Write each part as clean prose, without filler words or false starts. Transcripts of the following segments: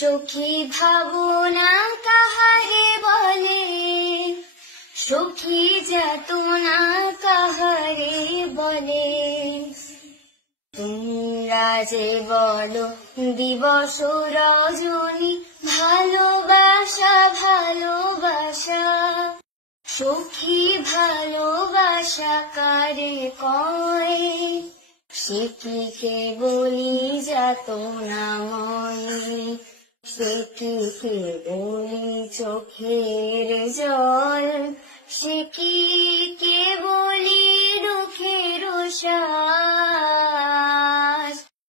সখী ভাবনা কাহারে বলে, সখী যাতনা কাহারে বলে। তোমরা যে বলো দিবস রজনী, ভালোবাসা ভালোবাসা, সখী ভালোবাসা কারে কয়? সে কি কেবলি যাতনাময়, সে কি কেবলি চোখের জল, সে কি কেবলি দুঃখের শ্বাস।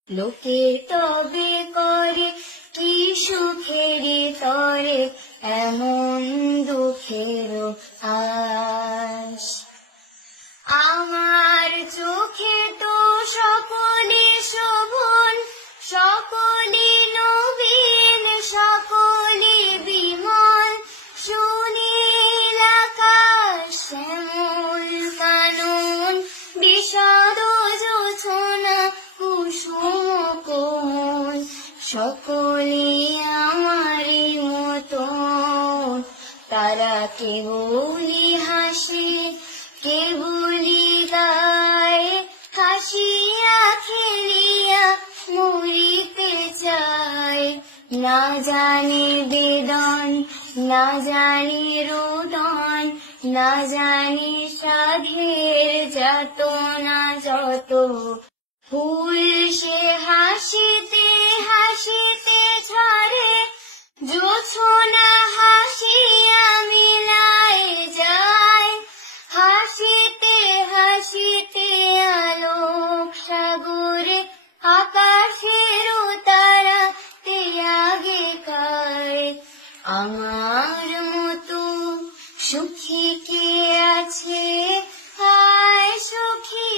লোকে তবে করে কি সুখের তরে এমন দুঃখের আশ। আমার চোখে তো সকলে শোভন, সকলে নবীন, সকলে বিমল, সুনীল আকাশ শ্যামল কানন, বিষাদ জোছনা কুসুম কোমল, সকলে আমারই মতন। তারা কেবলি হাসে, কেবলি গায়, হাসিয়া খেলিয়া মরিতে চায়। না জানে বেদন, না জানে রোদন, না জানে সাধের যাতনা যত। ফুল সে হাসিতে হাসিতে ঝরে, জোছনা হাসিয়া মিলায় যায়। হাসিতে হাসিতে আলোক সাগরে, আকাশের তারা আগে কায়। আমার মতো সুখী কে আছে, আয় সুখী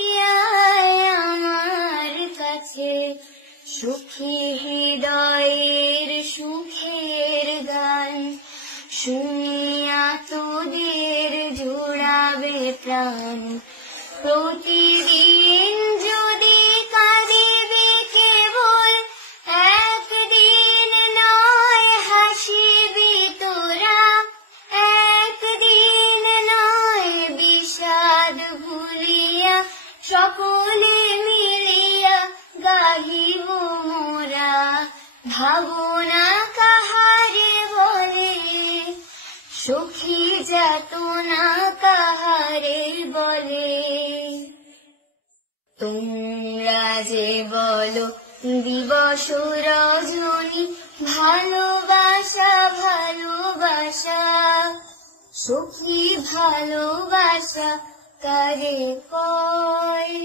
আয় আমার কাছে। সুখী হৃদয়ের সুখের গান শুনিয়া তোদের জুড়াবে প্রাণ। প্রতিদিন যদি কাঁদিবে কেবল, একদিন নয় হাসিবি তোরা, একদিন নয় বিষাদ ভুলিয়া, সকলে মিলিয়া গাহিব মোরা। ভাবনা কাহারে বলে, সখী যাতনা কাহারে বলে। তোমরা যে বলো দিবস রজনী, ভালোবাসা ভালোবাসা, সখী ভালোবাসা কারে কয়?